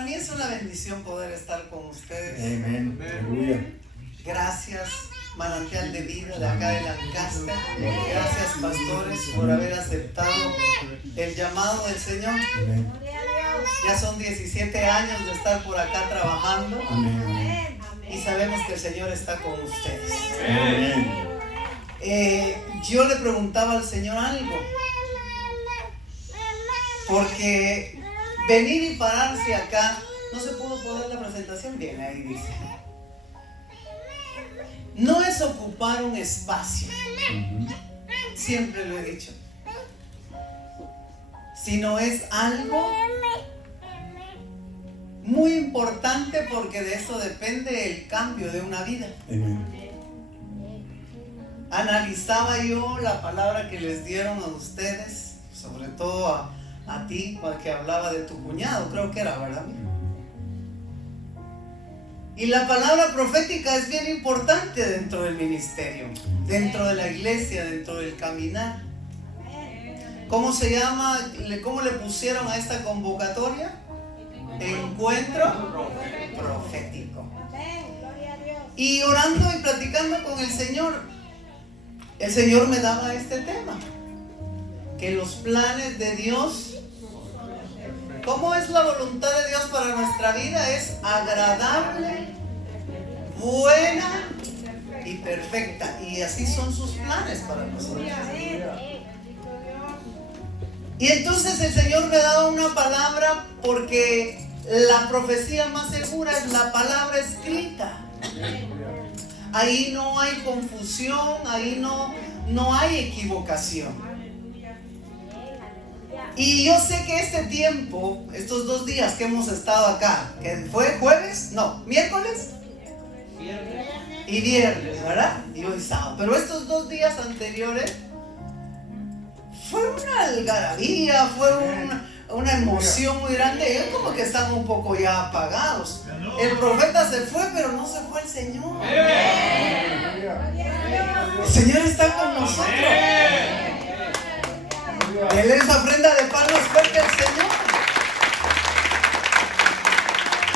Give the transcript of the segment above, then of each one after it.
Para mí es una bendición poder estar con ustedes. Amén. Aleluya. Gracias, Manantial de Vida de acá de Lancaster. Gracias, pastores, por haber aceptado el llamado del Señor. Amén. Ya son 17 años de estar por acá trabajando. Amén. Y sabemos que el Señor está con ustedes. Amén. Yo le preguntaba al Señor algo. Porque venir y pararse acá, no se pudo poner la presentación bien, ahí dice. No es ocupar un espacio, siempre lo he dicho, sino es algo muy importante porque de eso depende el cambio de una vida. Amén. Analizaba yo la palabra que les dieron a ustedes, sobre todo a ti, que hablaba de tu cuñado, creo que era, ¿verdad? Y la palabra profética es bien importante dentro del ministerio, dentro de la iglesia, dentro del caminar. ¿Cómo se llama? ¿Cómo le pusieron a esta convocatoria? Encuentro profético. Y orando y platicando con el Señor me daba este tema, que los planes de Dios, ¿cómo es la voluntad de Dios para nuestra vida? Es agradable, buena y perfecta. Y así son sus planes para nosotros. Y entonces el Señor me daba una palabra, porque la profecía más segura es la palabra escrita. Ahí no hay confusión, ahí no hay equivocación. Y yo sé que este tiempo, estos 2 días que hemos estado acá, que fue jueves, no, miércoles y viernes, ¿verdad? Y hoy sábado. Pero estos 2 días anteriores fue una algarabía, fue una emoción muy grande. Ellos como que están un poco ya apagados. El profeta se fue, pero no se fue el Señor. El Señor está con nosotros. Él es ofrenda de palmas fuerte al Señor.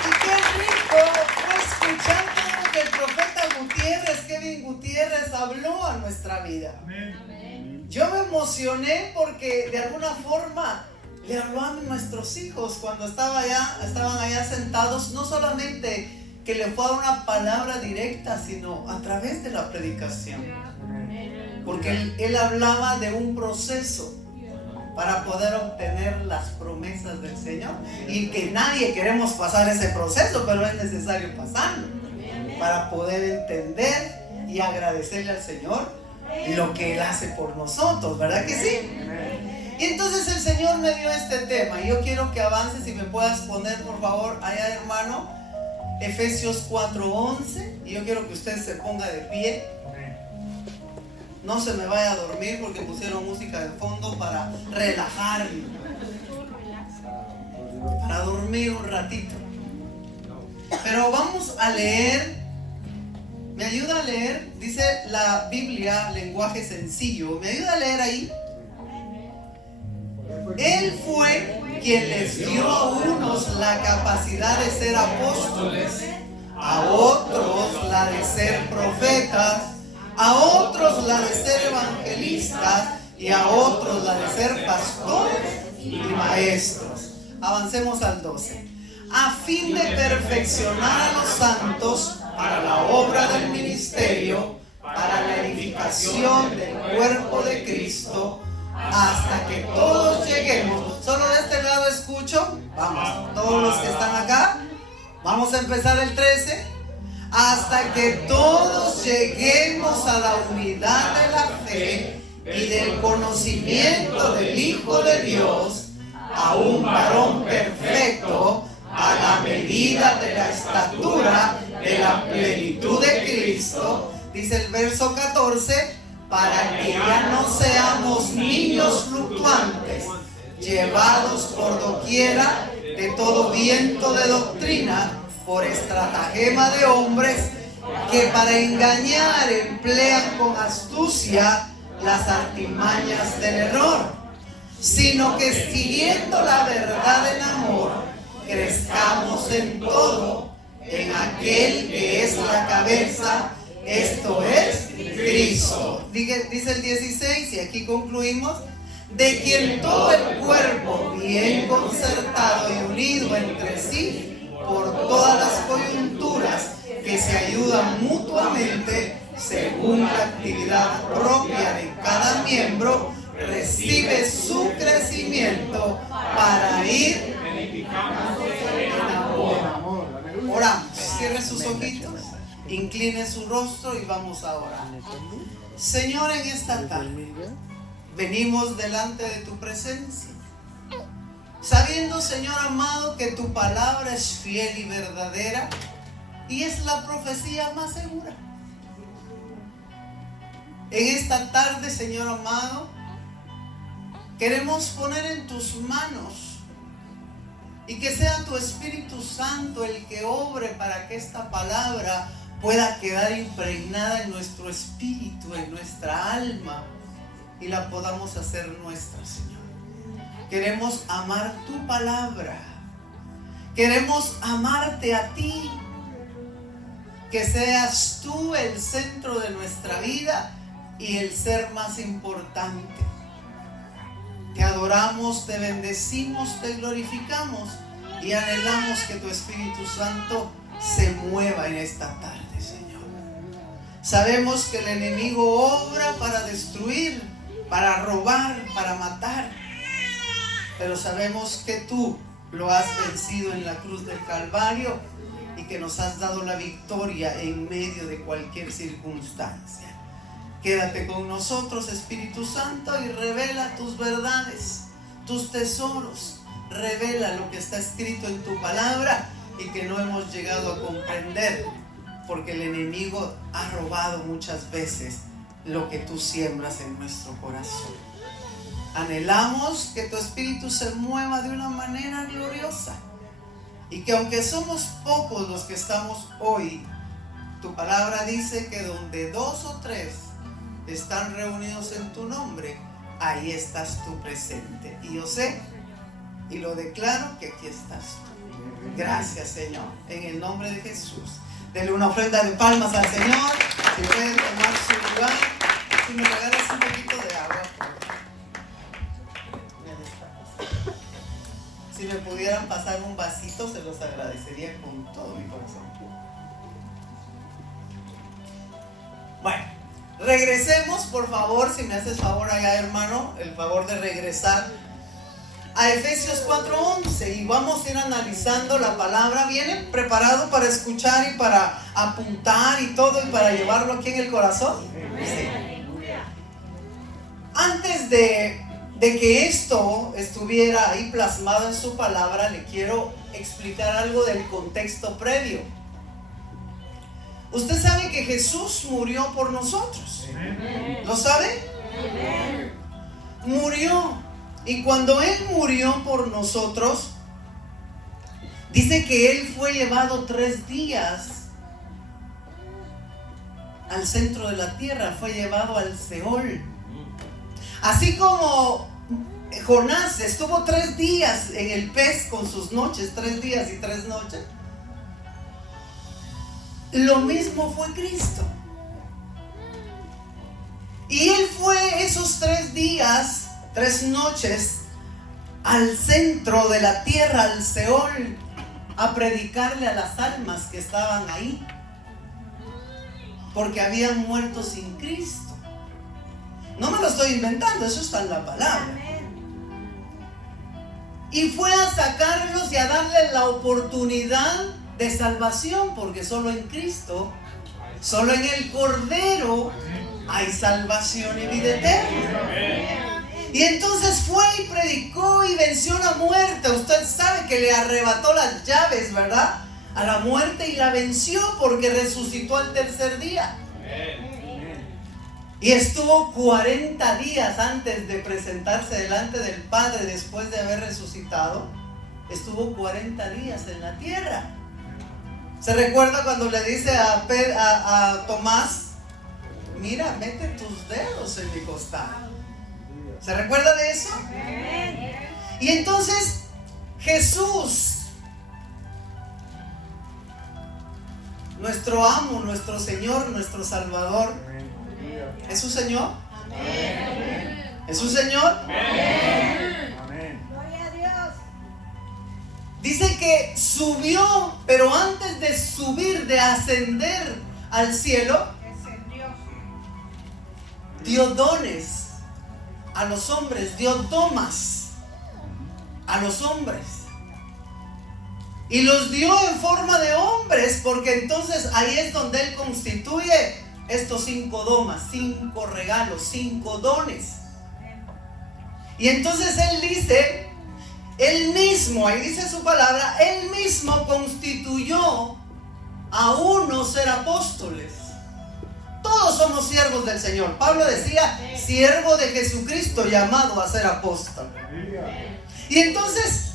Y qué rico fue escuchar todo lo que el profeta Gutiérrez, Kevin Gutiérrez, habló a nuestra vida. Yo me emocioné porque de alguna forma le habló a nuestros hijos cuando estaban allá sentados. No solamente que le fue a una palabra directa, sino a través de la predicación. Porque él hablaba de un proceso para poder obtener las promesas del Señor, y que nadie queremos pasar ese proceso, pero es necesario pasarlo para poder entender y agradecerle al Señor lo que Él hace por nosotros, ¿verdad que sí? Y entonces el Señor me dio este tema, y yo quiero que avances y me puedas poner, por favor, allá, hermano, Efesios 4:11, y yo quiero que usted se ponga de pie. No se me vaya a dormir porque pusieron música de fondo para relajarme, para dormir un ratito. Pero vamos a leer. ¿Me ayuda a leer? Dice la Biblia, lenguaje sencillo. ¿Me ayuda a leer ahí? Él fue quien les dio a unos la capacidad de ser apóstoles, a otros la de ser profetas, a otros la de ser evangelistas, y a otros la de ser pastores y maestros. Avancemos al 12. A fin de perfeccionar a los santos para la obra del ministerio, para la edificación del cuerpo de Cristo, hasta que todos lleguemos. Solo de este lado escucho. Vamos, todos los que están acá. Vamos a empezar el 13. Hasta que todos lleguemos a la unidad de la fe y del conocimiento del Hijo de Dios, a un varón perfecto, a la medida de la estatura de la plenitud de Cristo. Dice el verso 14, para que ya no seamos niños fluctuantes, llevados por doquiera de todo viento de doctrina, por estratagema de hombres que para engañar emplean con astucia las artimañas del error, sino que siguiendo la verdad en amor, crezcamos en todo en aquel que es la cabeza, esto es Cristo. Dice el 16, y aquí concluimos: de quien todo el cuerpo, bien concertado y unido entre sí por todas las coyunturas que se ayudan mutuamente según la actividad propia de cada miembro, recibe su crecimiento para ir en amor. Oramos. Cierre sus ojitos, incline su rostro y vamos a orar. Señor, en esta tarde venimos delante de tu presencia, sabiendo, Señor amado, que tu palabra es fiel y verdadera y es la profecía más segura. En esta tarde, Señor amado, queremos poner en tus manos y que sea tu Espíritu Santo el que obre para que esta palabra pueda quedar impregnada en nuestro espíritu, en nuestra alma, y la podamos hacer nuestra, Señor. Queremos amar tu palabra, queremos amarte a ti, que seas tú el centro de nuestra vida y el ser más importante. Te adoramos, te bendecimos, te glorificamos y anhelamos que tu Espíritu Santo se mueva en esta tarde, Señor. Sabemos que el enemigo obra para destruir, para robar, para matar, pero sabemos que tú lo has vencido en la cruz del Calvario y que nos has dado la victoria en medio de cualquier circunstancia. Quédate con nosotros, Espíritu Santo, y revela tus verdades, tus tesoros. Revela lo que está escrito en tu palabra y que no hemos llegado a comprender, porque el enemigo ha robado muchas veces lo que tú siembras en nuestro corazón. Anhelamos que tu Espíritu se mueva de una manera gloriosa y que aunque somos pocos los que estamos hoy, tu palabra dice que donde 2 o 3 están reunidos en tu nombre, ahí estás tú presente. Y yo sé y lo declaro que aquí estás tú. Gracias, Señor, en el nombre de Jesús. Denle una ofrenda de palmas al Señor. Si pueden tomar su lugar, si me regalas un poquito de agua, si me pudieran pasar un vasito, se los agradecería con todo mi corazón. Bueno, regresemos, por favor, si me haces favor allá, hermano, el favor de regresar a Efesios 4:11 y vamos a ir analizando la palabra. ¿Vienen preparados para escuchar y para apuntar y todo y para llevarlo aquí en el corazón? Sí. Antes de que esto estuviera ahí plasmado en su palabra, le quiero explicar algo del contexto previo. Usted sabe que Jesús murió por nosotros. ¿Lo sabe? Murió. Y cuando Él murió por nosotros, dice que Él fue llevado 3 días al centro de la tierra, fue llevado al Seol. Así como Jonás estuvo 3 días en el pez con sus noches, 3 días y 3 noches. Lo mismo fue Cristo. Y Él fue esos 3 días, 3 noches, al centro de la tierra, al Seol, a predicarle a las almas que estaban ahí, porque habían muerto sin Cristo. No me lo estoy inventando, eso está en la palabra. Y fue a sacarlos y a darles la oportunidad de salvación, porque solo en Cristo, solo en el Cordero hay salvación y vida eterna. Y entonces fue y predicó y venció la muerte. Usted sabe que le arrebató las llaves, ¿verdad?, a la muerte, y la venció porque resucitó al 3er día. Y estuvo 40 días antes de presentarse delante del Padre, después de haber resucitado. Estuvo 40 días en la tierra. ¿Se recuerda cuando le dice a Tomás: mira, mete tus dedos en mi costado? ¿Se recuerda de eso? Y entonces Jesús nuestro amo, nuestro Señor, nuestro Salvador. ¿Es su Señor? ¿Es su Señor? Gloria a Dios. Dice que subió, pero antes de subir, de ascender al cielo, Descendió. dio dones a los hombres, dio domas a los hombres. Y los dio en forma de hombres, porque entonces ahí es donde Él constituye estos 5 domas, 5 regalos, 5 dones. Y entonces Él dice, Él mismo, ahí dice su palabra, Él mismo constituyó a unos ser apóstoles. Todos somos siervos del Señor. Pablo decía, siervo de Jesucristo, llamado a ser apóstol. Y entonces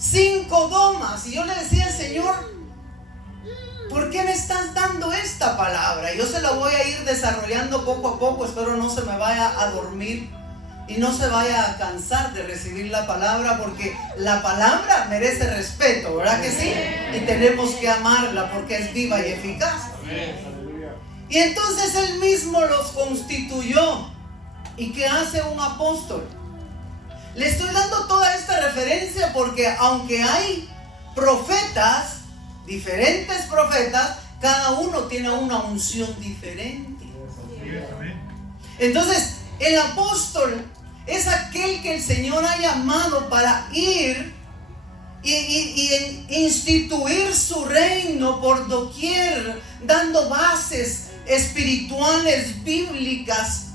5 domas. Y yo le decía al Señor, ¿por qué me estás dando esta palabra? Yo se la voy a ir desarrollando poco a poco. Espero no se me vaya a dormir y no se vaya a cansar de recibir la palabra, porque la palabra merece respeto, ¿verdad que sí? Y tenemos que amarla porque es viva y eficaz. Y entonces Él mismo los constituyó. ¿Y qué hace un apóstol? Le estoy dando toda esta referencia porque aunque hay profetas, diferentes profetas, cada uno tiene una unción diferente. Entonces, el apóstol es aquel que el Señor ha llamado para ir y instituir su reino por doquier, dando bases espirituales, bíblicas,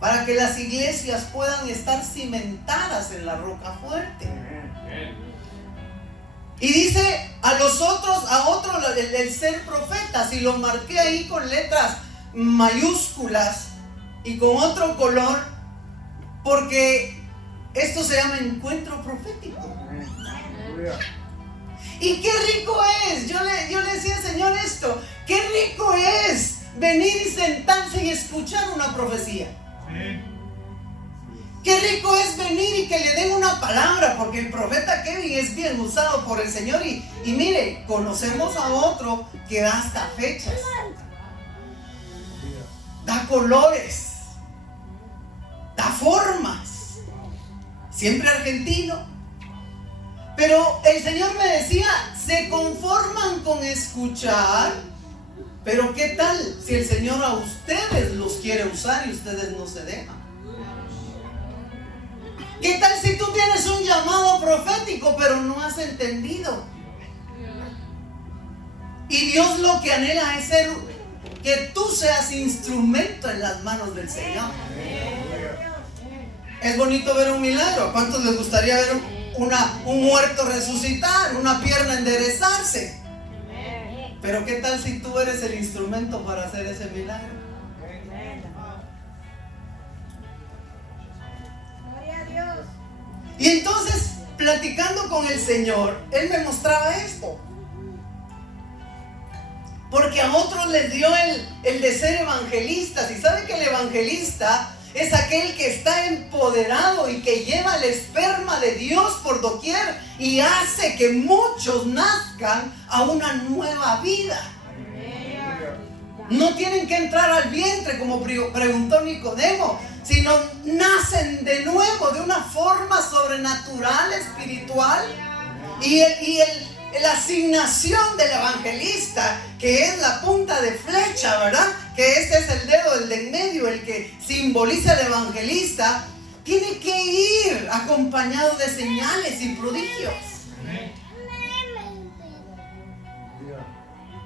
para que las iglesias puedan estar cimentadas en la roca fuerte. Y dice a otros el ser profetas, y lo marqué ahí con letras mayúsculas y con otro color, porque esto se llama encuentro profético. Y qué rico es, yo le decía, Señor, esto, qué rico es venir y sentarse y escuchar una profecía. Qué rico es venir y que le den una palabra, porque el profeta Kevin es bien usado por el Señor. Y mire, conocemos a otro que da hasta fechas, da colores, da formas, siempre argentino. Pero el Señor me decía, se conforman con escuchar, pero ¿qué tal si el Señor a ustedes los quiere usar y ustedes no se dejan? ¿Qué tal si tú tienes un llamado profético pero no has entendido? Y Dios lo que anhela es que tú seas instrumento en las manos del Señor. Es bonito ver un milagro. ¿A cuántos les gustaría ver un muerto resucitar, una pierna enderezarse? Pero ¿qué tal si tú eres el instrumento para hacer ese milagro? Gloria a Dios. Y entonces, platicando con el Señor, Él me mostraba esto. Porque a otros les dio el de ser evangelistas. Y sabe que el evangelista es aquel que está empoderado y que lleva el esperma de Dios por doquier y hace que muchos nazcan a una nueva vida. No tienen que entrar al vientre, como preguntó Nicodemo, sino nacen de nuevo de una forma sobrenatural, espiritual. Y la asignación del evangelista, que es la punta de flecha, ¿verdad? Que este es el dedo, el de en medio, el que simboliza al evangelista, tiene que ir acompañado de señales y prodigios.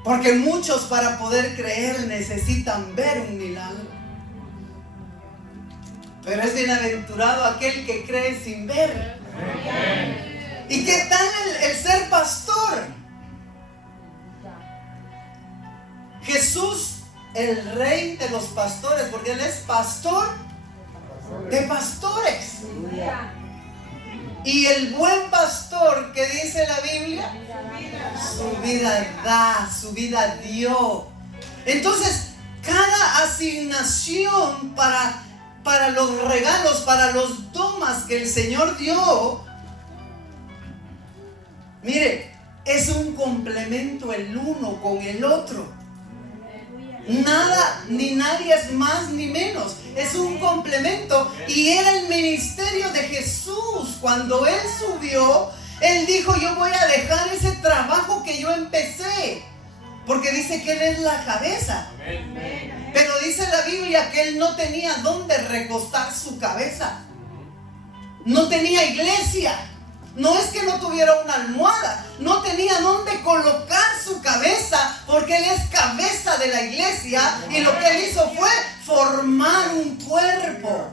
Porque muchos, para poder creer, necesitan ver un milagro. Pero es bienaventurado aquel que cree sin ver. ¿Y qué tal el ser pastor? Jesús, el rey de los pastores, porque Él es pastor de pastores. Y el buen pastor, que dice la Biblia, su vida da, su vida dio. Entonces, cada asignación para los regalos, para los domas que el Señor dio, mire, es un complemento el uno con el otro. Nada ni nadie es más ni menos, es un complemento. Y era el ministerio de Jesús. Cuando Él subió, Él dijo: yo voy a dejar ese trabajo que yo empecé, porque dice que Él es la cabeza. Pero dice la Biblia que Él no tenía dónde recostar su cabeza. No tenía iglesia. No es que no tuviera una almohada, no tenía dónde colocar su cabeza, porque Él es cabeza de la iglesia. Y lo que Él hizo fue formar un cuerpo.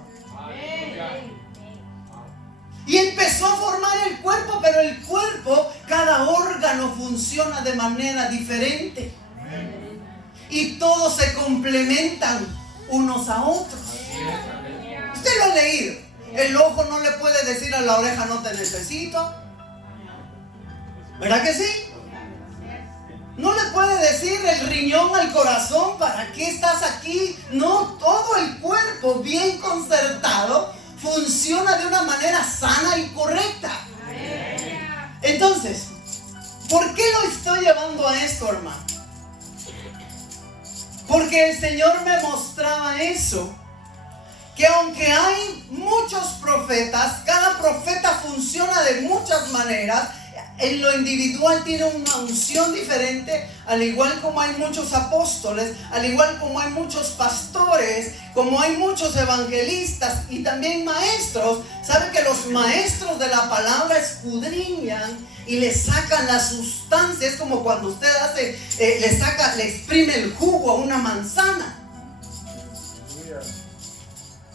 Y empezó a formar el cuerpo, pero el cuerpo, cada órgano funciona de manera diferente. Y todos se complementan unos a otros. Usted lo ha leído. El ojo no le puede decir a la oreja: no te necesito. ¿Verdad que sí? No le puede decir el riñón al corazón: ¿para qué estás aquí? No, todo el cuerpo bien concertado funciona de una manera sana y correcta. Entonces, ¿por qué lo estoy llevando a esto, hermano? Porque el Señor me mostraba eso, que aunque hay muchos profetas, cada profeta funciona de muchas maneras. En lo individual tiene una unción diferente, al igual como hay muchos apóstoles, al igual como hay muchos pastores, como hay muchos evangelistas y también maestros. ¿Sabe que los maestros de la palabra escudriñan y le sacan la sustancia? Es como cuando usted le exprime el jugo a una manzana.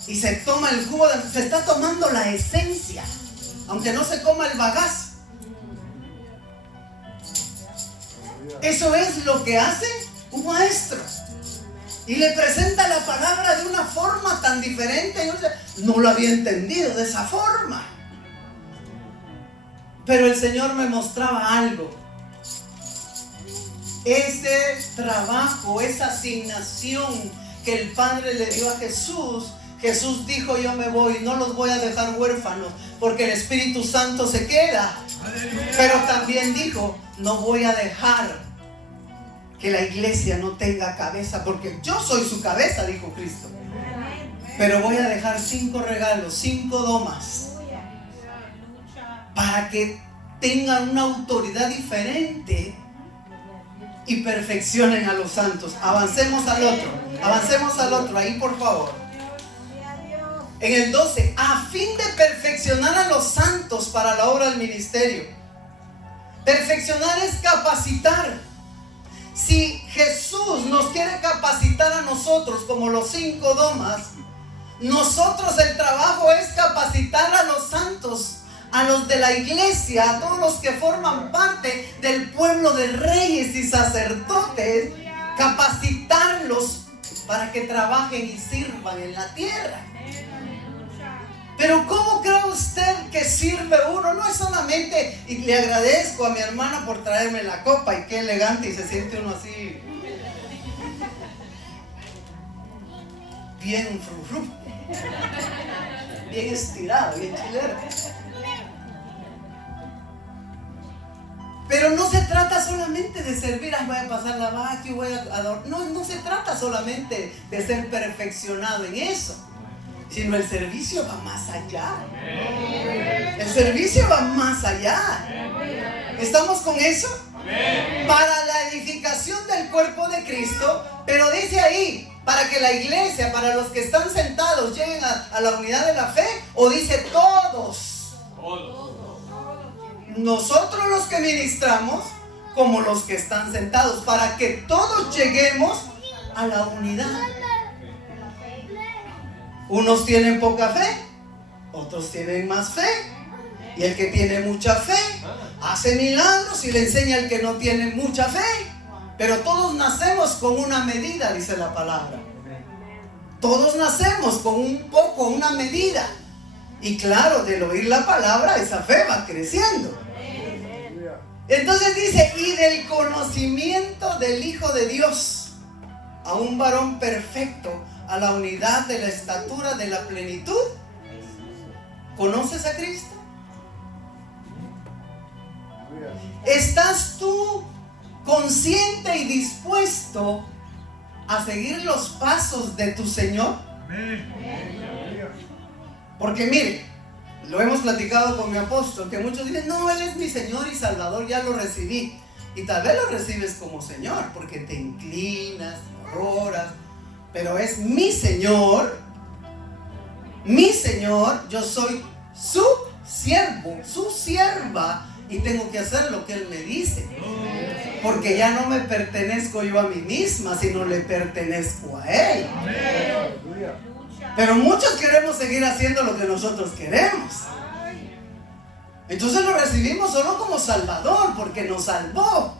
Y se toma el jugo, se está tomando la esencia, aunque no se coma el bagazo. Eso es lo que hace un maestro. Y le presenta la palabra de una forma tan diferente. Yo no lo había entendido de esa forma. Pero el Señor me mostraba algo. Ese trabajo, esa asignación que el Padre le dio a Jesús. Jesús dijo: yo me voy, no los voy a dejar huérfanos, porque el Espíritu Santo se queda. Pero también dijo: no voy a dejar que la iglesia no tenga cabeza, porque yo soy su cabeza, dijo Cristo. Pero voy a dejar 5 regalos, 5 domas, para que tengan una autoridad diferente y perfeccionen a los santos. Avancemos al otro, ahí por favor. En el 12, a fin de perfeccionar a los santos para la obra del ministerio. Perfeccionar es capacitar. Si Jesús nos quiere capacitar a nosotros como los 5 domas, nosotros el trabajo es capacitar a los santos, a los de la iglesia, a todos los que forman parte del pueblo de reyes y sacerdotes, capacitarlos para que trabajen y sirvan en la tierra. Pero ¿cómo cree usted que sirve uno? No es solamente, y le agradezco a mi hermana por traerme la copa, y qué elegante, y se siente uno así bien frufru, bien estirado, bien chilero. Pero no se trata solamente de servir: voy a pasar la vaca, voy a adorar. No se trata solamente de ser perfeccionado en eso, sino el servicio va más allá. El servicio va más allá. ¿Estamos con eso? Para la edificación del cuerpo de Cristo. Pero dice ahí: para que la iglesia, para los que están sentados, lleguen a la unidad de la fe. O dice todos. Nosotros los que ministramos, como los que están sentados, para que todos lleguemos a la unidad. Unos tienen poca fe, otros tienen más fe. Y el que tiene mucha fe hace milagros y le enseña al que no tiene mucha fe. Pero todos nacemos con una medida, dice la palabra. Todos nacemos con un poco, una medida. Y claro, del oír la palabra, esa fe va creciendo. Entonces dice: y del conocimiento del Hijo de Dios, a un varón perfecto, a la unidad de la estatura de la plenitud. ¿Conoces a Cristo? ¿Estás tú consciente y dispuesto a seguir los pasos de tu Señor? Porque mire, lo hemos platicado con mi apóstol, que muchos dicen, no, Él es mi Señor y Salvador, ya lo recibí. Y tal vez lo recibes como Señor, porque te inclinas, oras, pero es mi Señor, yo soy su siervo, su sierva, y tengo que hacer lo que Él me dice. Porque ya no me pertenezco yo a mí misma, sino le pertenezco a Él. Pero muchos queremos seguir haciendo lo que nosotros queremos. Entonces lo recibimos solo como Salvador, porque nos salvó.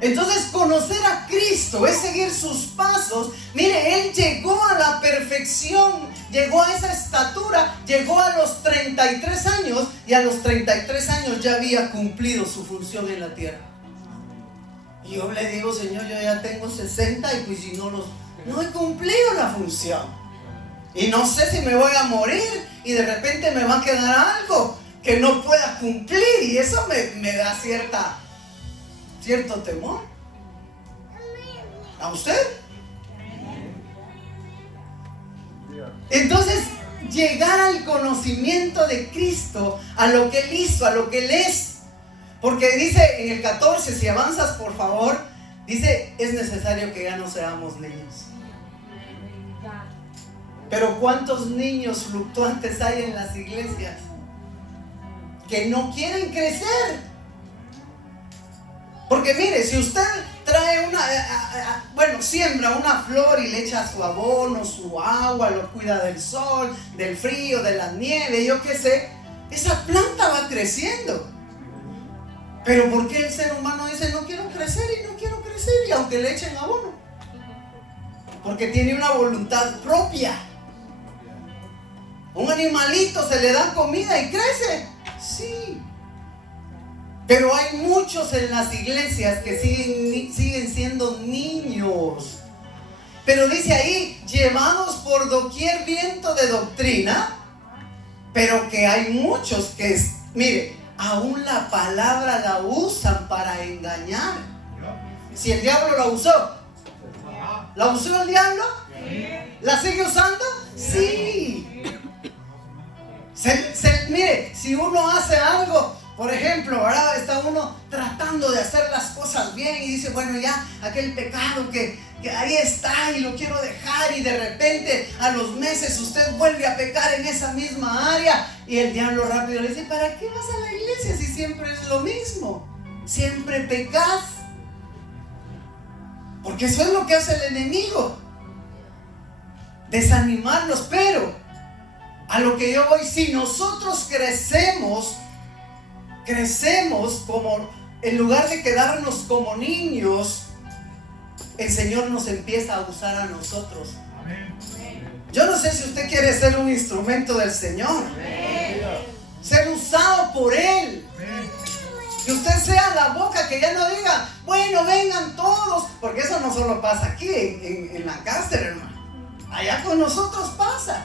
Entonces conocer a Cristo es seguir sus pasos. Mire, Él llegó a la perfección, llegó a esa estatura, llegó a los 33 años y a los 33 años ya había cumplido su función en la tierra. Y yo le digo, Señor, yo ya tengo 60 y pues si no he cumplido la función. Y no sé si me voy a morir y de repente me va a quedar algo que no pueda cumplir, y eso me da cierto temor. ¿A usted? Entonces, llegar al conocimiento de Cristo, a lo que Él hizo, a lo que Él es. Porque dice en el 14, si avanzas por favor, dice, es necesario que ya no seamos niños. Pero ¿cuántos niños fluctuantes hay en las iglesias que no quieren crecer? Porque mire, si usted trae siembra una flor y le echa su abono, su agua, lo cuida del sol, del frío, de la nieve, yo qué sé, esa planta va creciendo. Pero ¿por qué el ser humano dice no quiero crecer y no quiero crecer? Y aunque le echen abono, porque tiene una voluntad propia. Un animalito se le da comida y crece, sí. Pero hay muchos en las iglesias que siguen siendo niños. Pero dice ahí, llevados por doquier viento de doctrina, pero que hay muchos que, mire, aún la palabra la usan para engañar. Si el diablo la usó, ¿la usó el diablo? ¿La sigue usando? Sí. Mire, si uno hace algo, por ejemplo, ahora está uno tratando de hacer las cosas bien y dice, bueno, ya aquel pecado que ahí está y lo quiero dejar, y de repente a los meses usted vuelve a pecar en esa misma área y el diablo rápido le dice, ¿para qué vas a la iglesia si siempre es lo mismo? Siempre pecas. Porque eso es lo que hace el enemigo, desanimarnos. Pero a lo que yo voy, si nosotros crecemos como, en lugar de quedarnos como niños, el Señor nos empieza a usar a nosotros. Yo no sé si usted quiere ser un instrumento del Señor, ser usado por Él. Que usted sea la boca que ya no diga, bueno, vengan todos, porque eso no solo pasa aquí en la cárcel, hermano. Allá con nosotros pasa.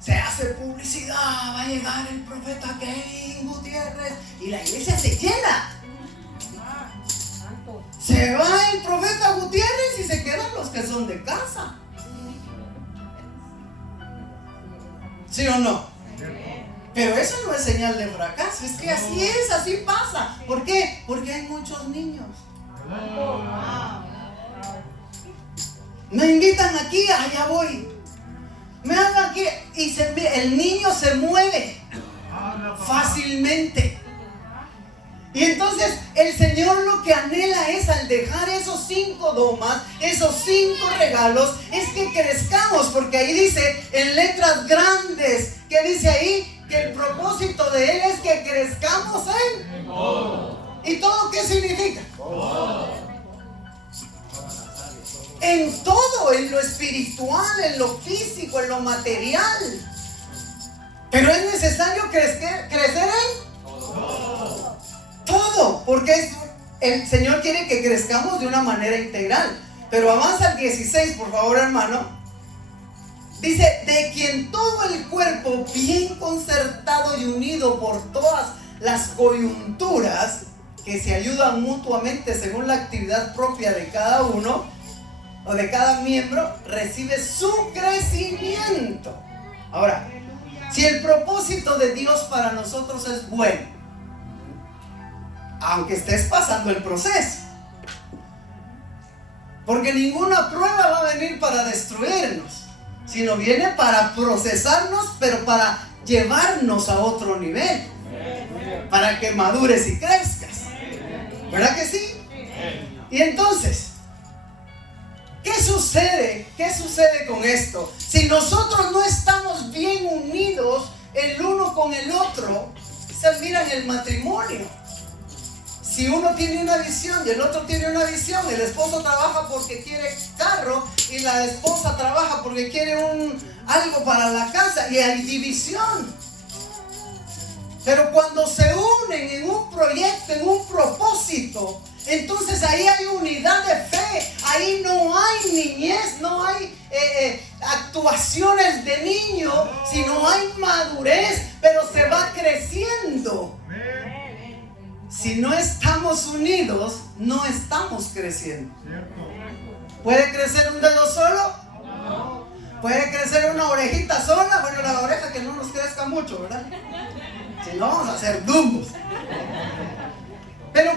Se hace publicidad, va a llegar el profeta Kevin Gutiérrez y la iglesia se llena. Se va el profeta Gutiérrez y se quedan los que son de casa. ¿Sí o no? Pero eso no es señal de fracaso, es que así es, así pasa. ¿Por qué? Porque hay muchos niños. Me invitan aquí, allá voy. Me hablan aquí y el niño se mueve fácilmente. Y entonces el Señor lo que anhela es, al dejar esos 5 domas, esos 5 regalos, es que crezcamos. Porque ahí dice en letras grandes, que dice ahí que el propósito de Él es que crezcamos en todo. ¿Y todo qué significa? En todo, en lo espiritual, en lo físico, en lo material. Pero es necesario crecer en todo, porque el Señor quiere que crezcamos de una manera integral. Pero avanza al 16, por favor, hermano. Dice, de quien todo el cuerpo, bien concertado y unido por todas las coyunturas que se ayudan mutuamente según la actividad propia de cada uno o de cada miembro, recibe su crecimiento. Ahora, si el propósito de Dios para nosotros es bueno, aunque estés pasando el proceso, porque ninguna prueba va a venir para destruirnos, sino viene para procesarnos, pero para llevarnos a otro nivel, para que madures y crezcas. ¿Verdad que sí? Y entonces, ¿qué sucede? ¿Qué sucede con esto? Si nosotros no estamos bien unidos el uno con el otro, se mira en el matrimonio. Si uno tiene una visión y el otro tiene una visión, el esposo trabaja porque quiere carro y la esposa trabaja porque quiere algo para la casa y hay división. Pero cuando se unen en un proyecto, en un propósito, entonces ahí hay unidad de fe, ahí no hay niñez, no hay actuaciones de niño, sino hay madurez, pero se va creciendo. Si no estamos unidos, no estamos creciendo. ¿Puede crecer un dedo solo? ¿Puede crecer una orejita sola? Bueno, la oreja que no nos crezca mucho, ¿verdad? Si no, vamos a hacer dumbos. Pero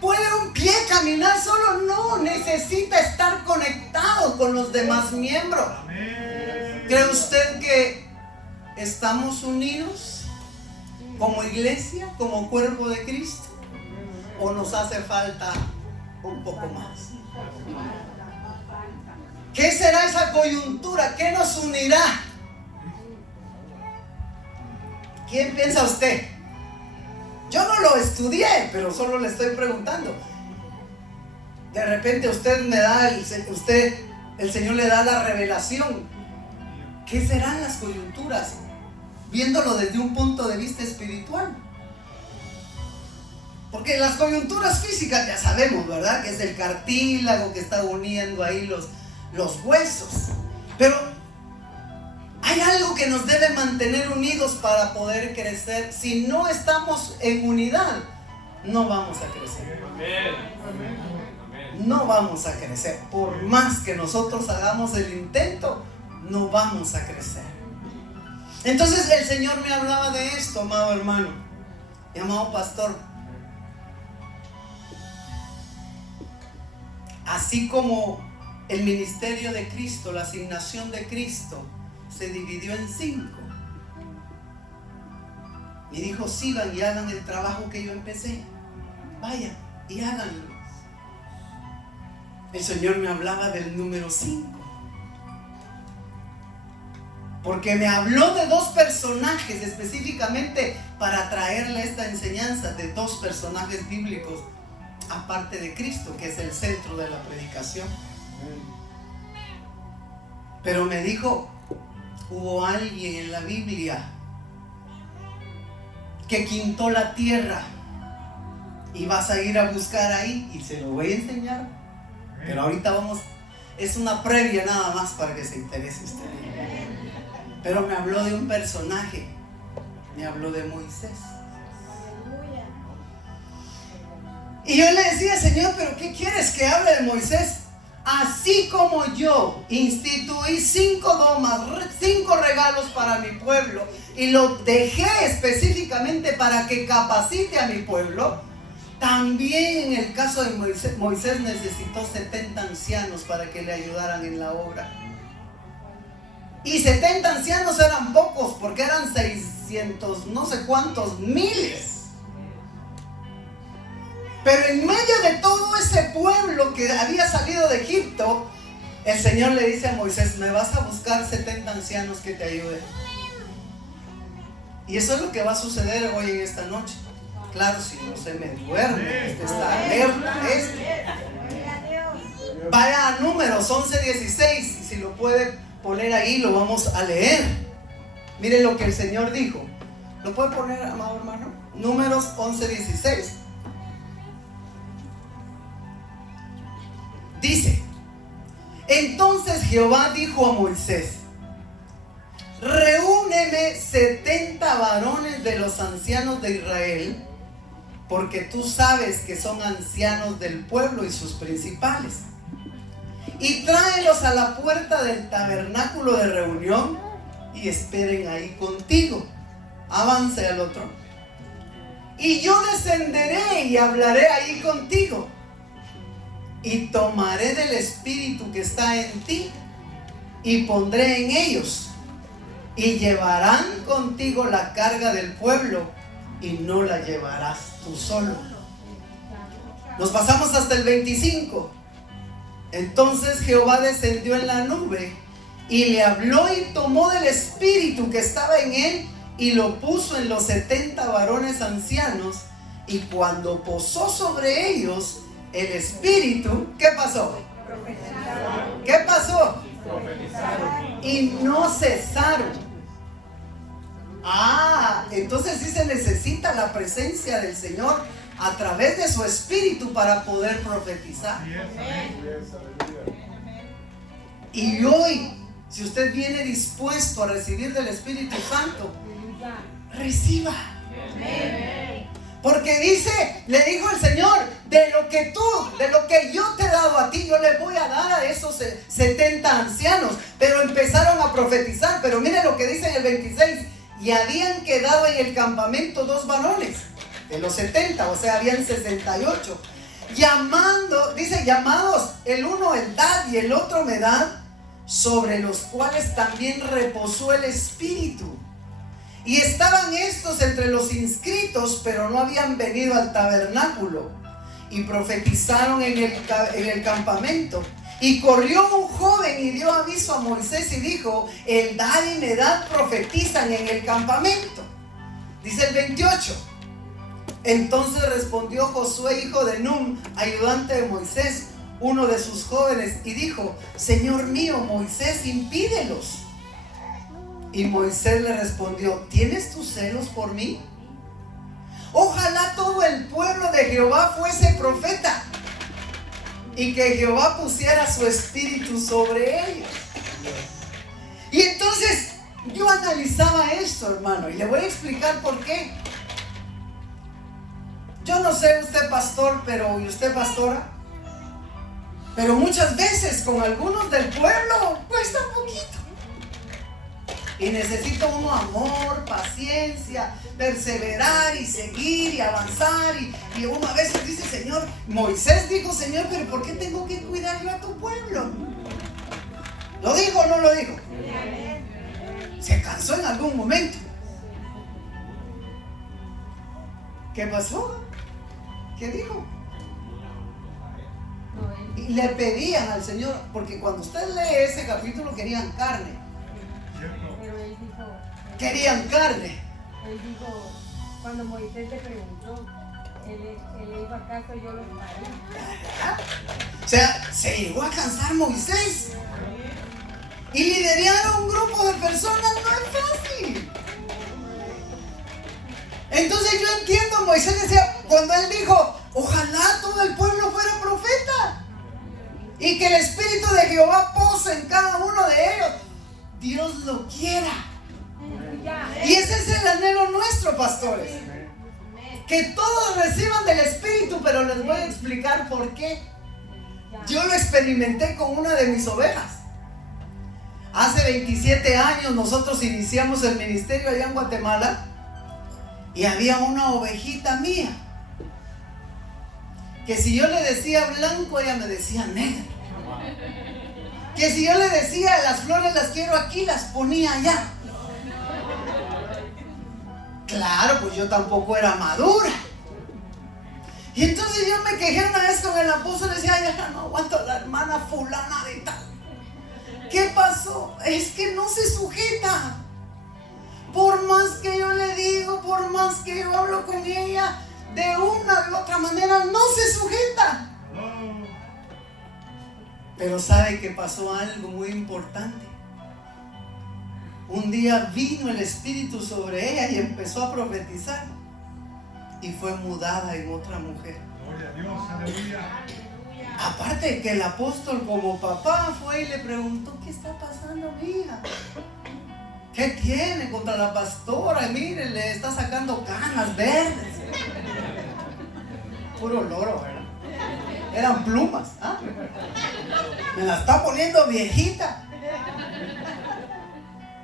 ¿puede un pie caminar solo? No, necesita estar conectado con los demás miembros. ¿Cree usted que estamos unidos como iglesia, como cuerpo de Cristo? ¿O nos hace falta un poco más? ¿Qué será esa coyuntura? ¿Qué nos unirá? ¿Quién piensa usted? Yo no lo estudié, pero solo le estoy preguntando. De repente usted me da, el Señor le da la revelación. ¿Qué serán las coyunturas? Viéndolo desde un punto de vista espiritual. Porque las coyunturas físicas ya sabemos, ¿verdad? Que es el cartílago que está uniendo ahí los huesos. Pero hay algo que nos debe mantener unidos para poder crecer. Si no estamos en unidad, no vamos a crecer. No vamos a crecer. Por más que nosotros hagamos el intento, no vamos a crecer. Entonces el Señor me hablaba de esto, amado hermano y amado pastor. Así como el ministerio de Cristo, la asignación de Cristo, se dividió en 5. Y dijo: sigan y hagan el trabajo que yo empecé. Vayan y háganlo. El Señor me hablaba del número 5. Porque me habló de 2 personajes específicamente para traerle esta enseñanza, de 2 personajes bíblicos aparte de Cristo, que es el centro de la predicación. Pero me dijo: hubo alguien en la Biblia que quintó la tierra y vas a ir a buscar ahí y se lo voy a enseñar. Pero ahorita es una previa nada más para que se interese usted. Pero me habló de un personaje, me habló de Moisés. Y yo le decía: Señor, ¿pero qué quieres que hable de Moisés? Así como yo instituí 5 domas, 5 regalos para mi pueblo, y lo dejé específicamente para que capacite a mi pueblo, también en el caso de Moisés necesitó 70 ancianos para que le ayudaran en la obra. Y 70 ancianos eran pocos, porque eran 600, no sé cuántos, miles. Pero en medio de todo ese pueblo que había salido de Egipto, el Señor le dice a Moisés: me vas a buscar 70 ancianos que te ayuden. Y eso es lo que va a suceder hoy en esta noche. Claro, si no se me duerme, usted está alerta. Vaya a Números 11:16, y si lo puede poner ahí, lo vamos a leer. Miren lo que el Señor dijo. ¿Lo puede poner, amado hermano? Números 11:16. Dice: entonces Jehová dijo a Moisés: reúne tráeme 70 varones de los ancianos de Israel, porque tú sabes que son ancianos del pueblo y sus principales. Y tráelos a la puerta del tabernáculo de reunión y esperen ahí contigo. Avance al otro. Y yo descenderé y hablaré ahí contigo. Y tomaré del espíritu que está en ti y pondré en ellos. Y llevarán contigo la carga del pueblo y no la llevarás tú solo. Nos pasamos hasta el 25. Entonces Jehová descendió en la nube y le habló y tomó del espíritu que estaba en él y lo puso en los 70 varones ancianos. Y cuando posó sobre ellos el espíritu, ¿qué pasó? ¿Qué pasó? Y no cesaron. Entonces sí se necesita la presencia del Señor a través de su espíritu para poder profetizar. Y hoy, si usted viene dispuesto a recibir del Espíritu Santo, reciba. Porque dice, le dijo el Señor, de lo que yo te he dado a ti, yo le voy a dar a esos 70 ancianos. Pero empezaron a profetizar. Pero mire lo que dice en el 26. Y habían quedado en el campamento 2 varones de los 70, o sea, habían 68. Llamados el uno Eldad y el otro Medad, sobre los cuales también reposó el Espíritu. Y estaban estos entre los inscritos, pero no habían venido al tabernáculo. Y profetizaron en el campamento. Y corrió un joven y dio aviso a Moisés y dijo: Eldad y Medad profetizan en el campamento. Dice el 28. Entonces respondió Josué, hijo de Nun, ayudante de Moisés, uno de sus jóvenes, y dijo: Señor mío, Moisés, impídelos. Y Moisés le respondió: ¿tienes tus celos por mí? Ojalá todo el pueblo de Jehová fuese profeta, y que Jehová pusiera su espíritu sobre ellos. Y entonces yo analizaba esto, hermano, y le voy a explicar por qué. Yo no sé usted pastor, y usted pastora, pero muchas veces con algunos del pueblo cuesta un poquito. Y necesita uno amor, paciencia, perseverar y seguir y avanzar. Y uno a veces dice: Señor, Moisés dijo: Señor, pero ¿por qué tengo que cuidar yo a tu pueblo? ¿Lo dijo o no lo dijo? Se cansó en algún momento. ¿Qué pasó? ¿Qué dijo? Y le pedían al Señor, porque cuando usted lee ese capítulo querían carne. Querían carne. Él dijo, cuando Moisés le preguntó, él le dijo: ¿acaso yo los parí? O sea, se llegó a cansar Moisés. Y liderar a un grupo de personas no es fácil. Entonces yo entiendo, Moisés decía, cuando él dijo: ojalá todo el pueblo fuera profeta, y que el Espíritu de Jehová pose en cada uno de ellos. Dios lo quiera. Y ese es el anhelo nuestro, pastores. Que todos reciban del Espíritu, pero les voy a explicar por qué. Yo lo experimenté con una de mis ovejas. Hace 27 años nosotros iniciamos el ministerio allá en Guatemala. Y había una ovejita mía, que si yo le decía blanco, ella me decía negro. Que si yo le decía: las flores las quiero aquí, las ponía allá. Claro, pues yo tampoco era madura. Y entonces yo me quejé una vez con el apóstol y decía: ya no aguanto a la hermana fulana de tal. ¿Qué pasó? Es que no se sujeta. Por más que yo le digo, por más que yo hablo con ella, de una u otra manera no se sujeta. Pero ¿sabe que pasó algo muy importante? Un día vino el Espíritu sobre ella y empezó a profetizar. Y fue mudada en otra mujer. Gloria a Dios, aleluya. Aparte de que el apóstol como papá fue y le preguntó: ¿qué está pasando, mi hija? ¿Qué tiene contra la pastora? Mire, le está sacando canas verdes. Puro loro, ¿verdad? Eran plumas. ¿Ah? Me la está poniendo viejita.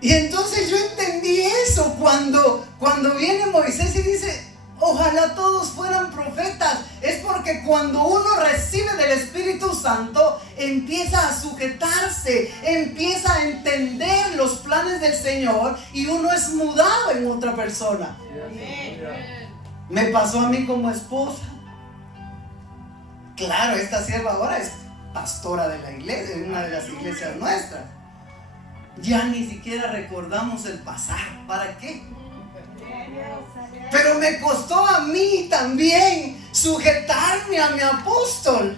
Y entonces yo entendí eso cuando viene Moisés y dice: ojalá todos fueran profetas. Es porque cuando uno recibe del Espíritu Santo, empieza a sujetarse, empieza a entender los planes del Señor y uno es mudado en otra persona. Me pasó a mí como esposa. Claro, esta sierva ahora es pastora de la iglesia, en una de las iglesias nuestras. Ya ni siquiera recordamos el pasar. ¿Para qué? Pero me costó a mí también sujetarme a mi apóstol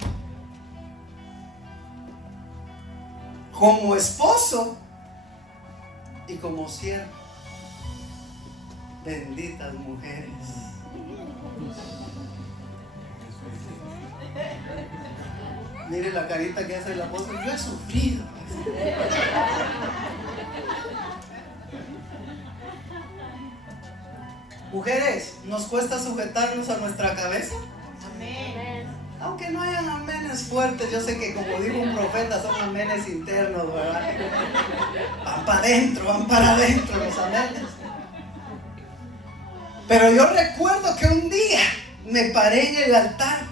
como esposo y como siervo. Benditas mujeres. Mire la carita que hace el apóstol. Yo he sufrido. Mujeres, ¿nos cuesta sujetarnos a nuestra cabeza? Amén. Aunque no hayan amenes fuertes, yo sé que como dijo un profeta, son amenes internos, ¿verdad? Van para adentro, van para adentro los amenes. Pero yo recuerdo que un día me paré en el altar.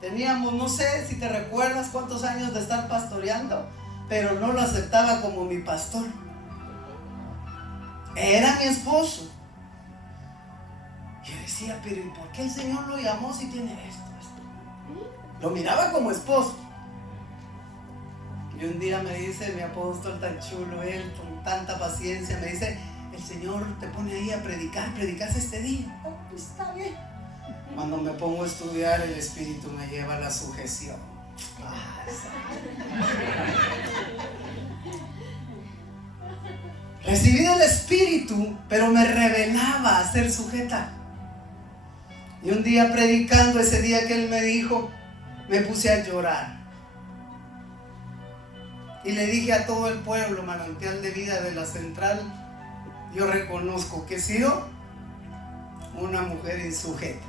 Teníamos, no sé si te recuerdas cuántos años de estar pastoreando, pero no lo aceptaba como mi pastor. Era mi esposo. Yo decía, pero ¿y por qué el Señor lo llamó si tiene esto? Lo miraba como esposo. Y un día me dice mi apóstol tan chulo, él con tanta paciencia, me dice: el Señor te pone ahí a predicar, predicas este día. Oh, pues está bien. Cuando me pongo a estudiar, el Espíritu me lleva a la sujeción. Recibí del Espíritu, pero me rebelaba a ser sujeta. Y un día predicando, ese día que él me dijo, me puse a llorar. Y le dije a todo el pueblo, Manantial de Vida de la Central: yo reconozco que he sido una mujer insujeta.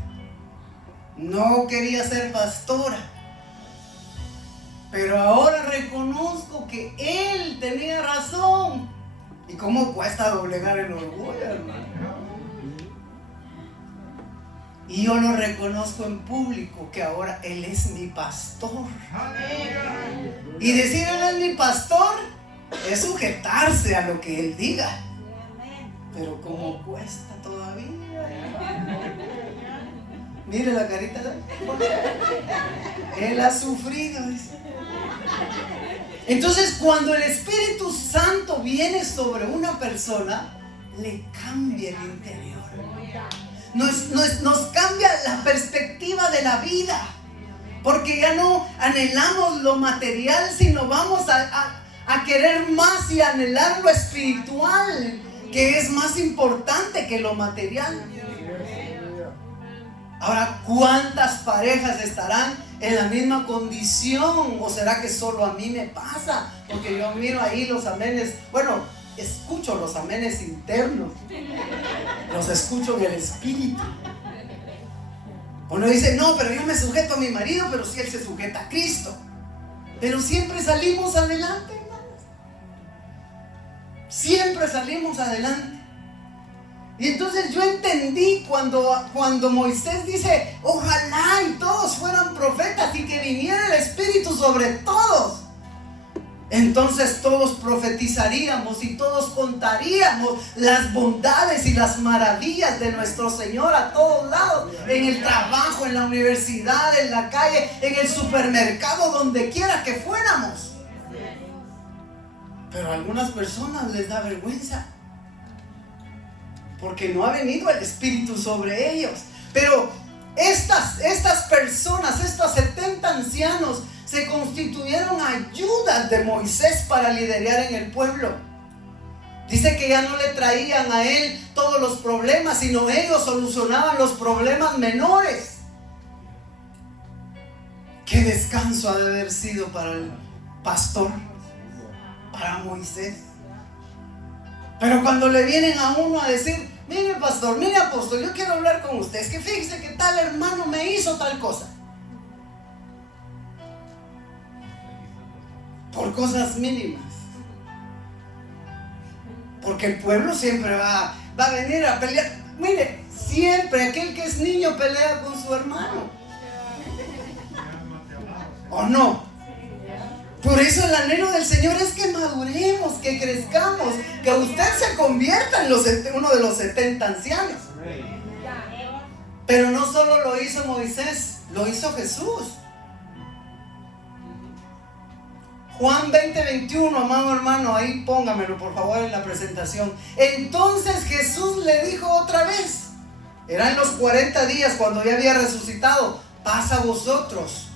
No quería ser pastora, pero ahora reconozco que él tenía razón. ¿Y cómo cuesta doblegar el orgullo, hermano? Y yo lo reconozco en público, que ahora él es mi pastor. Y decir él es mi pastor es sujetarse a lo que él diga. Pero como cuesta todavía. Mire la carita de él. Él ha sufrido. Entonces, cuando el Espíritu Santo viene sobre una persona, le cambia el interior. Nos cambia la perspectiva de la vida. Porque ya no anhelamos lo material, sino vamos a querer más y anhelar lo espiritual, que es más importante que lo material. Ahora, ¿cuántas parejas estarán en la misma condición? ¿O será que solo a mí me pasa? Porque yo miro ahí los amenes. Bueno, escucho los amenes internos. Los escucho en el espíritu. Uno dice: no, pero yo me sujeto a mi marido, pero si él se sujeta a Cristo. Pero siempre salimos adelante, hermanos. Siempre salimos adelante. Y entonces yo entendí cuando Moisés dice: ojalá y todos fueran profetas y que viniera el Espíritu sobre todos. Entonces todos profetizaríamos y todos contaríamos las bondades y las maravillas de nuestro Señor a todos lados, en el trabajo, en la universidad, en la calle, en el supermercado, donde quiera que fuéramos. Pero a algunas personas les da vergüenza, porque no ha venido el Espíritu sobre ellos. Pero estas personas, estos 70 ancianos, se constituyeron ayudas de Moisés para liderar en el pueblo. Dice que ya no le traían a él todos los problemas, sino ellos solucionaban los problemas menores. Qué descanso ha de haber sido para el pastor, para Moisés. Pero cuando le vienen a uno a decir, mire pastor, mire apóstol, yo quiero hablar con usted, es que fíjese que tal hermano me hizo tal cosa. Por cosas mínimas. Porque el pueblo siempre va a venir a pelear. Mire, siempre aquel que es niño pelea con su hermano. ¿O no? Por eso el anhelo del Señor es que maduremos, que crezcamos, que usted se convierta en uno de los 70 ancianos. Pero no solo lo hizo Moisés, lo hizo Jesús. Juan 20:21, amado hermano, ahí póngamelo por favor en la presentación. Entonces Jesús le dijo otra vez, eran los 40 días cuando ya había resucitado, paz a vosotros,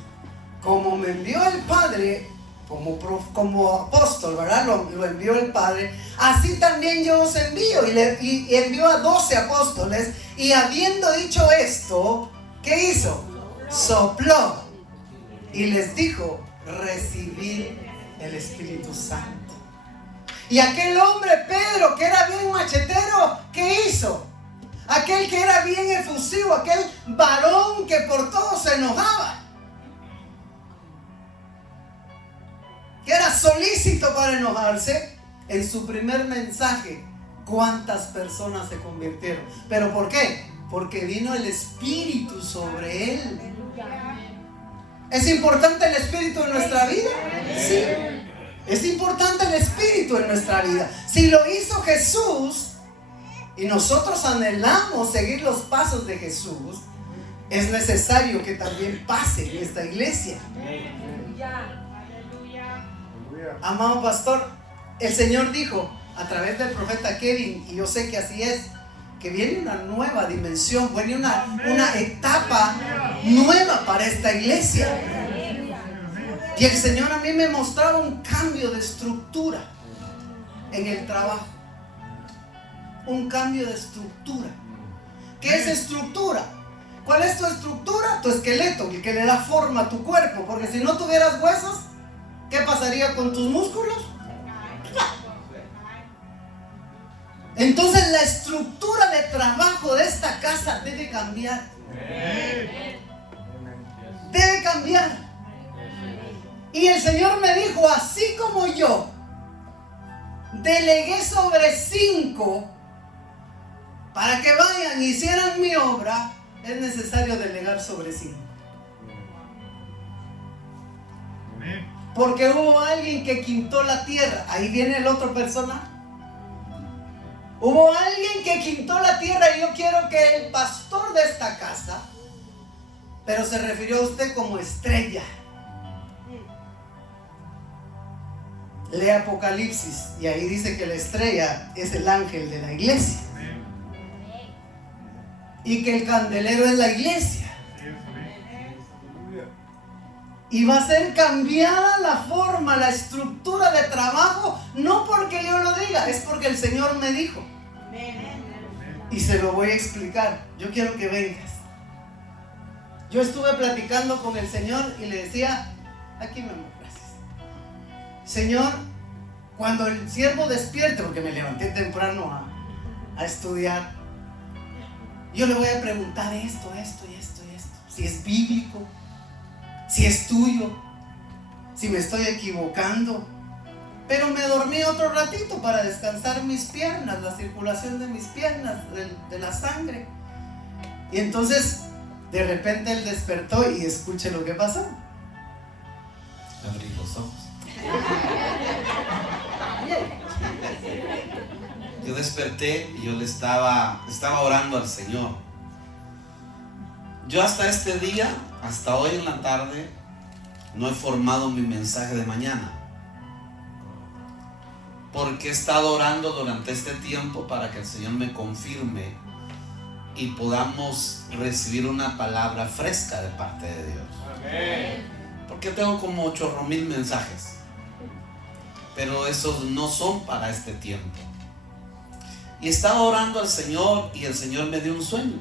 como me envió el Padre, como apóstol, ¿verdad? Lo envió el Padre, así también yo os envío. Y envió a 12 apóstoles, y habiendo dicho esto, ¿qué hizo? Sopló y les dijo, recibid el Espíritu Santo. Y aquel hombre Pedro, que era bien machetero, ¿qué hizo? Aquel que era bien efusivo, aquel varón que por todo se enojaba, que era solícito para enojarse, en su primer mensaje, ¿cuántas personas se convirtieron? ¿Pero por qué? Porque vino el Espíritu sobre él. ¿Es importante el Espíritu en nuestra vida? Sí. Es importante el Espíritu en nuestra vida. Si lo hizo Jesús y nosotros anhelamos seguir los pasos de Jesús, es necesario que también pase en esta iglesia. Amado pastor, el Señor dijo a través del profeta Kevin, y yo sé que así es, que viene una nueva dimensión, viene una etapa nueva para esta iglesia. Y el Señor a mí me mostraba un cambio de estructura en el trabajo. Un cambio de estructura. ¿Qué es estructura? ¿Cuál es tu estructura? Tu esqueleto, el que le da forma a tu cuerpo. Porque si no tuvieras huesos, ¿qué pasaría con tus músculos? Entonces la estructura de trabajo de esta casa debe cambiar. Debe cambiar. Y el Señor me dijo, así como yo delegué sobre 5 para que vayan y hicieran mi obra, es necesario delegar sobre 5. Porque hubo alguien que quintó la tierra. Ahí viene el otro personaje. Hubo alguien que quintó la tierra, y yo quiero que el pastor de esta casa, pero se refirió a usted como estrella. Lee Apocalipsis y ahí dice que la estrella es el ángel de la iglesia y que el candelero es la iglesia. Y va a ser cambiada la forma, la estructura de trabajo, no porque yo lo diga, es porque el Señor me dijo. Y se lo voy a explicar. Yo quiero que vengas. Yo estuve platicando con el Señor y le decía, aquí mi amor, gracias. Señor, cuando el siervo despierte, porque me levanté temprano a estudiar, yo le voy a preguntar esto, si es bíblico, si es tuyo, si me estoy equivocando. Pero me dormí otro ratito para descansar mis piernas, la circulación de mis piernas, de la sangre. Y entonces, de repente él despertó y escuche lo que pasó. Abrí los ojos. Yo desperté y yo le estaba orando al Señor. Yo hasta este día, hasta hoy en la tarde, no he formado mi mensaje de mañana, porque he estado orando durante este tiempo para que el Señor me confirme y podamos recibir una palabra fresca de parte de Dios. Amén. Porque tengo como 8,000 mensajes, pero esos no son para este tiempo. Y estaba orando al Señor y el Señor me dio un sueño.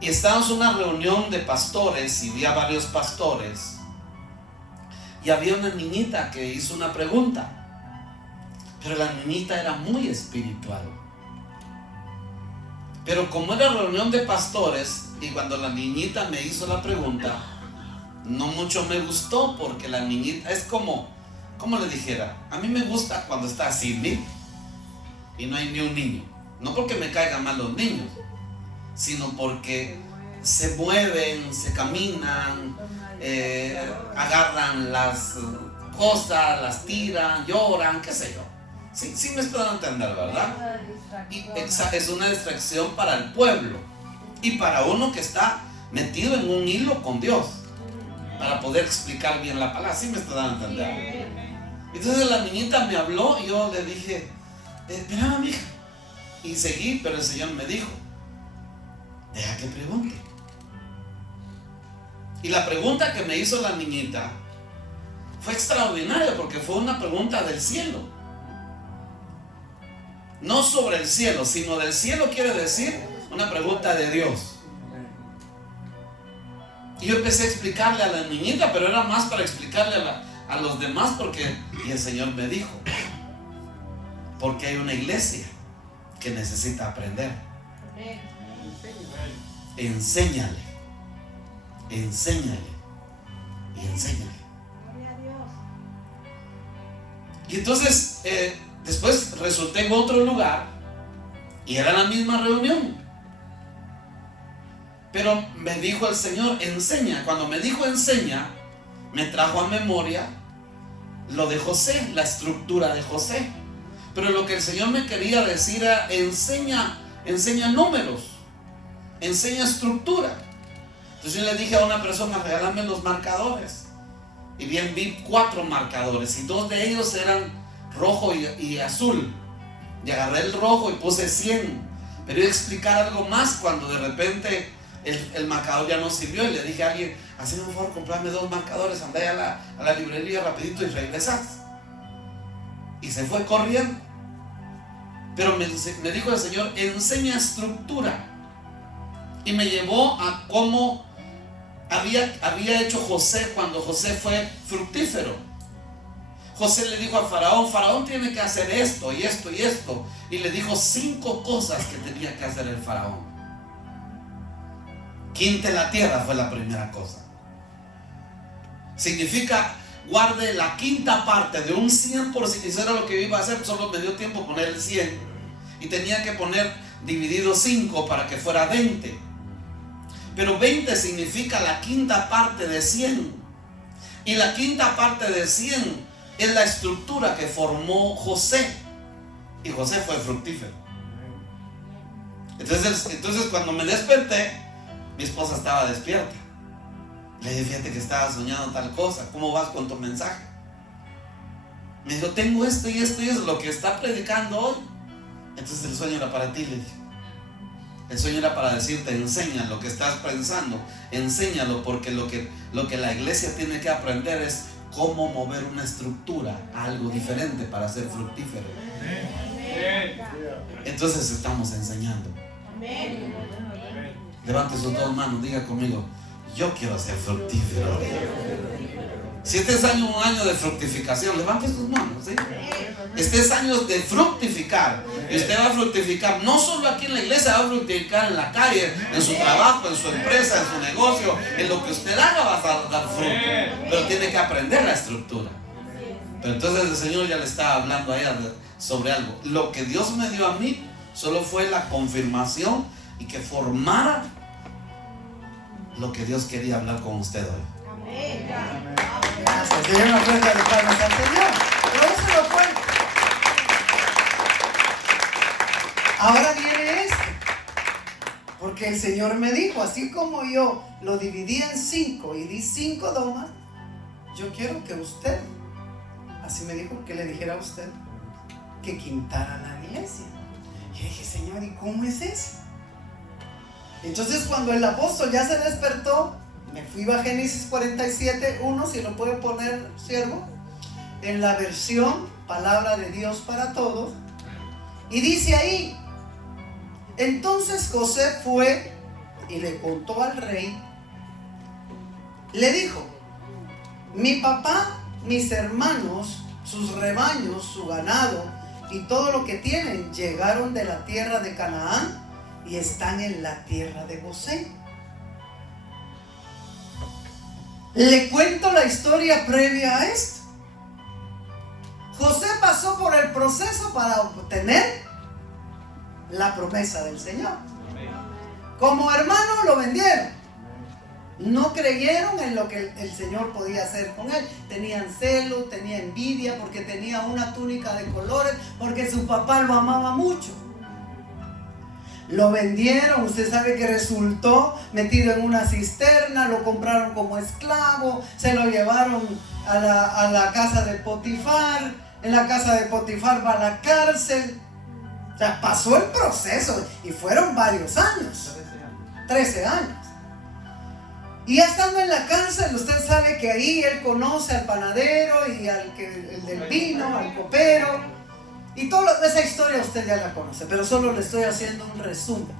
Y estábamos en una reunión de pastores y vi a varios pastores. Y había una niñita que hizo una pregunta. Pero la niñita era muy espiritual. Pero como era reunión de pastores, y cuando la niñita me hizo la pregunta, no mucho me gustó, porque la niñita es como le dijera, a mí me gusta cuando está Cindy y no hay ni un niño. No porque me caigan mal los niños, sino porque se mueven, se caminan, agarran las cosas, las tiran, lloran, qué sé yo. Sí me estoy dando a entender, ¿verdad? Y es una distracción para el pueblo y para uno que está metido en un hilo con Dios, para poder explicar bien la palabra. Sí me estoy dando a entender. Entonces la niñita me habló y yo le dije, mira, mija. Y seguí, pero el Señor me dijo, deja que pregunte. Y la pregunta que me hizo la niñita fue extraordinaria, porque fue una pregunta del cielo. No sobre el cielo, sino del cielo quiere decir una pregunta de Dios. Y yo empecé a explicarle a la niñita, pero era más para explicarle a los demás, y el Señor me dijo, porque hay una iglesia que necesita aprender. Enséñale y enséñale. Y entonces después resulté en otro lugar y era la misma reunión, pero me dijo el Señor, enseña. Cuando me dijo enseña, me trajo a memoria lo de José, la estructura de José. Pero lo que el Señor me quería decir era enseña números, enseña estructura. Entonces yo le dije a una persona, regálame los marcadores. Y bien vi 4 marcadores y 2 de ellos eran rojo y azul. Y agarré el rojo y puse 100. Pero iba a explicar algo más cuando de repente el marcador ya no sirvió. Y le dije a alguien, hazme un favor, comprarme 2 marcadores, andé a la librería rapidito y regresás. Y se fue corriendo. Pero me dijo el Señor, enseña estructura. Y me llevó a cómo había hecho José cuando José fue fructífero. José le dijo a Faraón, Faraón tiene que hacer esto y esto y esto. Y le dijo 5 cosas que tenía que hacer el Faraón. Quinte la tierra fue la primera cosa. Significa, guarde la quinta parte de un 100%. Eso era lo que iba a hacer, solo me dio tiempo poner el 100. Y tenía que poner dividido 5 para que fuera 20. Pero 20 significa la quinta parte de 100. Y la quinta parte de 100 es la estructura que formó José. Y José fue fructífero. Entonces cuando me desperté, mi esposa estaba despierta. Le dije, fíjate que estaba soñando tal cosa. ¿Cómo vas con tu mensaje? Me dijo, tengo esto y esto y eso, lo que está predicando hoy. Entonces el sueño era para ti, le dije. El sueño era para decirte, enseña lo que estás pensando, enséñalo, porque lo que la iglesia tiene que aprender es cómo mover una estructura a algo diferente para ser fructífero. Entonces estamos enseñando. Levante sus 2 manos, diga conmigo, yo quiero ser fructífero. Si este es un año de fructificación, levante sus manos, ¿sí? Este es año de fructificar. Y usted va a fructificar no solo aquí en la iglesia, va a fructificar en la calle, en su trabajo, en su empresa, en su negocio. En lo que usted haga va a dar fruto. Pero tiene que aprender la estructura. Pero entonces el Señor ya le estaba hablando a ella sobre algo. Lo que Dios me dio a mí solo fue la confirmación y que formara lo que Dios quería hablar con usted hoy. Gracias. Que una fuerza de palmas al Señor. Pero eso no fue. Ahora viene esto. Porque el Señor me dijo, así como yo lo dividí en 5 y di 5 domas, yo quiero que usted, así me dijo que le dijera a usted, que quintara la iglesia. Y yo dije, Señor, ¿y cómo es eso? Entonces cuando el apóstol ya se despertó, me fui a Génesis 47:1, si lo puede poner, siervo, en la versión Palabra de Dios para Todos. Y dice ahí, entonces José fue y le contó al rey, le dijo, mi papá, mis hermanos, sus rebaños, su ganado y todo lo que tienen llegaron de la tierra de Canaán y están en la tierra de Gosén. Le cuento la historia previa a esto. José pasó por el proceso para obtener la promesa del Señor. Como hermano lo vendieron. No creyeron en lo que el Señor podía hacer con él. Tenían celo, tenía envidia porque tenía una túnica de colores, porque su papá lo amaba mucho. Lo vendieron, usted sabe que resultó metido en una cisterna, lo compraron como esclavo, se lo llevaron a la casa de Potifar, en la casa de Potifar va a la cárcel. O sea, pasó el proceso y fueron varios años, 13 años. Y ya estando en la cárcel, usted sabe que ahí él conoce al panadero y el del vino, al copero. Y toda esa historia usted ya la conoce, pero solo le estoy haciendo un resumen.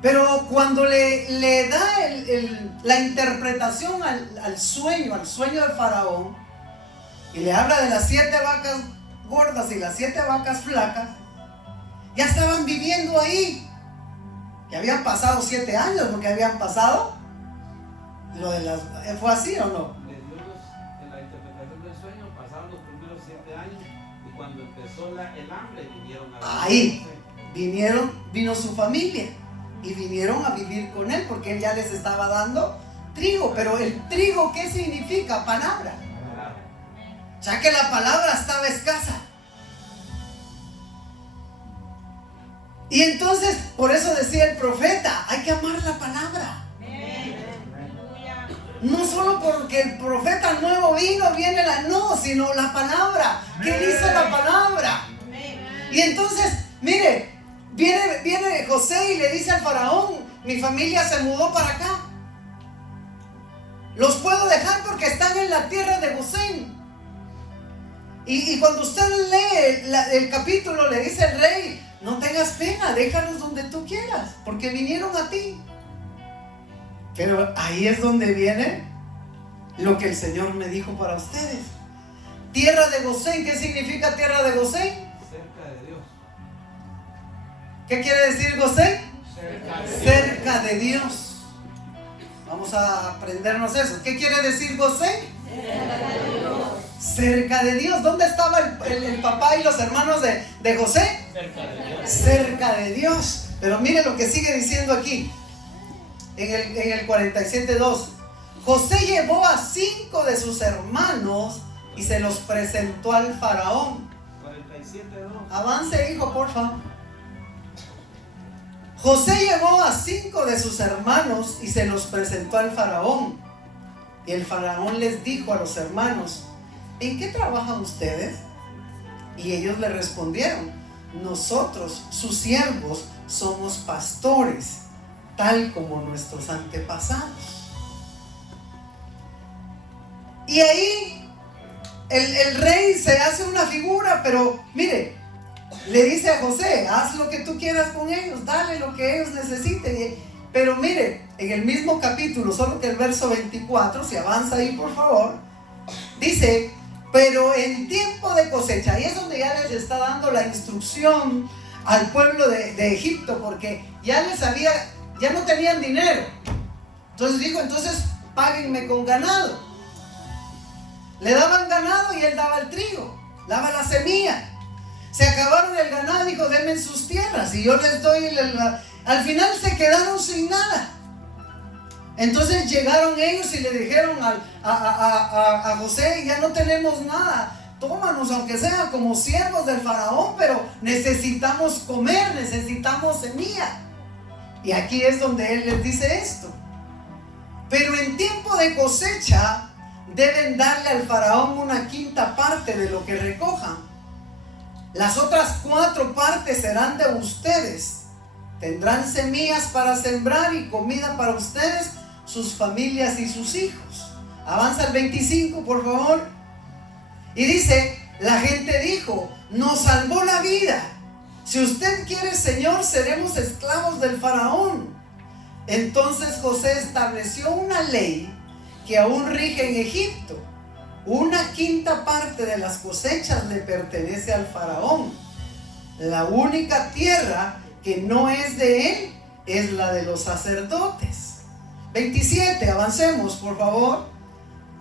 Pero cuando le da la interpretación al sueño de Faraón, y le habla de las 7 vacas gordas y las 7 vacas flacas, ya estaban viviendo ahí. Ya habían pasado 7 años, porque habían pasado lo de las... ¿Fue así o no? En la interpretación del sueño pasaron los primeros 7 años y cuando empezó el hambre vinieron a... Ahí vino su familia y vinieron a vivir con él porque él ya les estaba dando trigo. Pero el trigo, ¿qué significa? Palabra. O sea que la palabra estaba escasa. Y entonces, por eso decía el profeta, hay que amar la palabra. No solo porque el profeta nuevo viene no, sino la palabra. ¿Qué dice la palabra? Y entonces, mire, viene José y le dice al faraón, mi familia se mudó para acá. Los puedo dejar porque están en la tierra de Gosén. Y cuando usted lee el capítulo, le dice el rey, no tengas pena, déjalos donde tú quieras, porque vinieron a ti. Pero ahí es donde viene lo que el Señor me dijo para ustedes. Tierra de Gosén, ¿qué significa tierra de Gosén? Cerca de Dios. ¿Qué quiere decir Gosén? Cerca de Dios. Vamos a aprendernos eso. ¿Qué quiere decir Gosén? Cerca de Dios. ¿Dónde estaba el papá y los hermanos de José? Cerca de Dios. Pero mire lo que sigue diciendo aquí en el 47:2. José llevó a 5 de sus hermanos y se los presentó al faraón. 47:2. Avance, hijo, por favor. José llevó a 5 de sus hermanos y se los presentó al faraón. Y el faraón les dijo a los hermanos, ¿en qué trabajan ustedes? Y ellos le respondieron, nosotros, sus siervos, somos pastores, tal como nuestros antepasados. Y ahí el rey se hace una figura, pero mire, le dice a José, haz lo que tú quieras con ellos, dale lo que ellos necesiten. Pero mire, en el mismo capítulo, solo que el verso 24, si avanza ahí por favor, dice, pero en tiempo de cosecha, y es donde ya les está dando la instrucción al pueblo de Egipto, porque ya no tenían dinero. Entonces dijo, entonces páguenme con ganado. Le daban ganado y él daba el trigo, daba la semilla. Se acabaron el ganado, dijo, denme sus tierras y yo les doy al final se quedaron sin nada. Entonces llegaron ellos y le dijeron a José, ya no tenemos nada, tómanos aunque sea como siervos del faraón, pero necesitamos comer, necesitamos semilla. Y aquí es donde él les dice esto. Pero en tiempo de cosecha deben darle al faraón 1/5 parte de lo que recojan. Las otras 4 partes serán de ustedes. Tendrán semillas para sembrar y comida para ustedes, sus familias y sus hijos. Avanza el 25, por favor. Y dice, la gente dijo, nos salvó la vida. Si usted quiere, Señor, seremos esclavos del faraón. Entonces José estableció una ley que aún rige en Egipto. 1/5 parte de las cosechas le pertenece al faraón. La única tierra que no es de él es la de los sacerdotes. 27, avancemos por favor.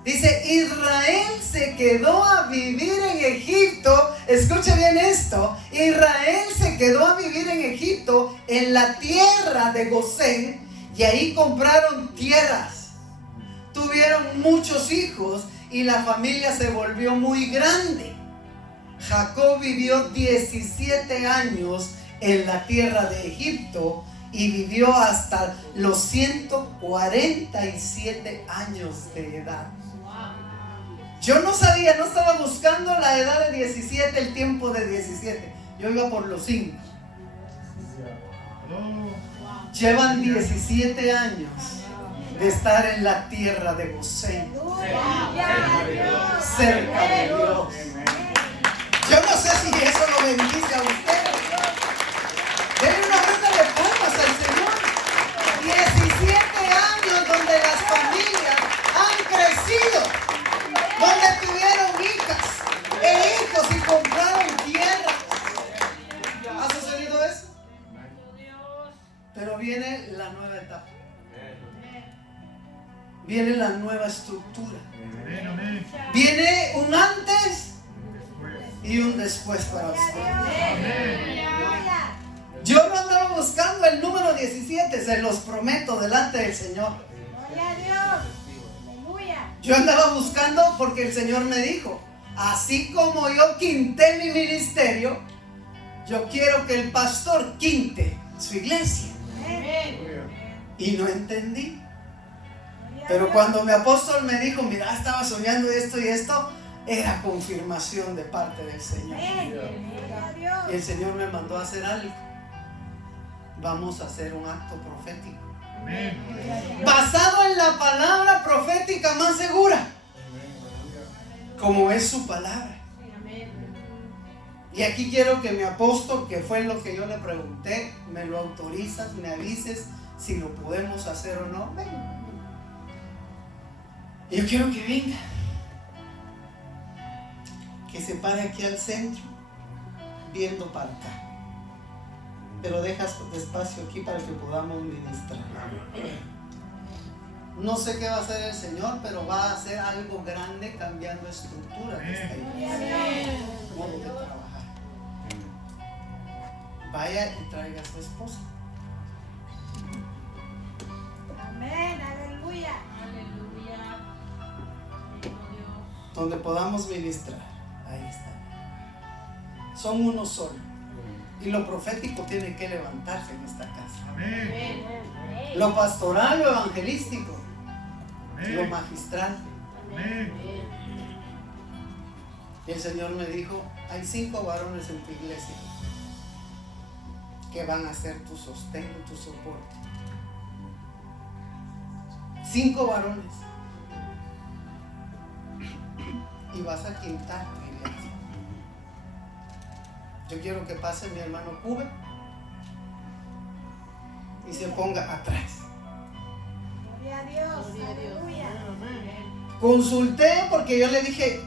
Dice, Israel se quedó a vivir en Egipto. Escuche bien esto. Israel se quedó a vivir en Egipto, en la tierra de Gosén, y ahí compraron tierras. Tuvieron muchos hijos y la familia se volvió muy grande. Jacob vivió 17 años en la tierra de Egipto y vivió hasta los 147 años de edad. Yo no sabía, no estaba buscando la edad de 17, el tiempo de 17. Yo iba por los 5. Llevan 17 años de estar en la tierra de Gosén, cerca de Dios. Yo no sé si eso lo bendice a ustedes. Denle una vuelta de palmas al Señor. 17 años donde las familias han crecido, donde tuvieron hijas e hijos y compraron tierra. ¿Ha sucedido eso? Pero viene la nueva etapa. Viene la nueva estructura. Viene un antes y un después para usted. Yo no andaba buscando el número 17, se los prometo delante del Señor. Yo andaba buscando porque el Señor me dijo, así como yo quinté mi ministerio, yo quiero que el pastor quinte su iglesia. Y no entendí. Pero cuando mi apóstol me dijo, mira, estaba soñando esto y esto, era confirmación de parte del Señor. Y el Señor me mandó a hacer algo. Vamos a hacer un acto profético, basado en la palabra profética más segura, como es su palabra. Y aquí quiero que mi apóstol, que fue lo que yo le pregunté, me lo autorizas, me avises si lo podemos hacer o no. Ven. Yo quiero que venga, que se pare aquí al centro, viendo para acá. Pero dejas espacio aquí para que podamos ministrar. No sé qué va a hacer el Señor, pero va a hacer algo grande cambiando estructuras de esta iglesia, modo de trabajar. Vaya y traiga a su esposa. Amén, aleluya. Donde podamos ministrar. Ahí está. Son uno solo. Y lo profético tiene que levantarse en esta casa. Amén. Lo pastoral, lo evangelístico, lo magistral. Amén. Y el Señor me dijo, hay 5 varones en tu iglesia que van a ser tu sostén, tu soporte. 5 varones. Y vas a quintar tu iglesia. Yo quiero que pase mi hermano Cube y se ponga atrás. Gloria a Dios, aleluya. Consulté porque yo le dije,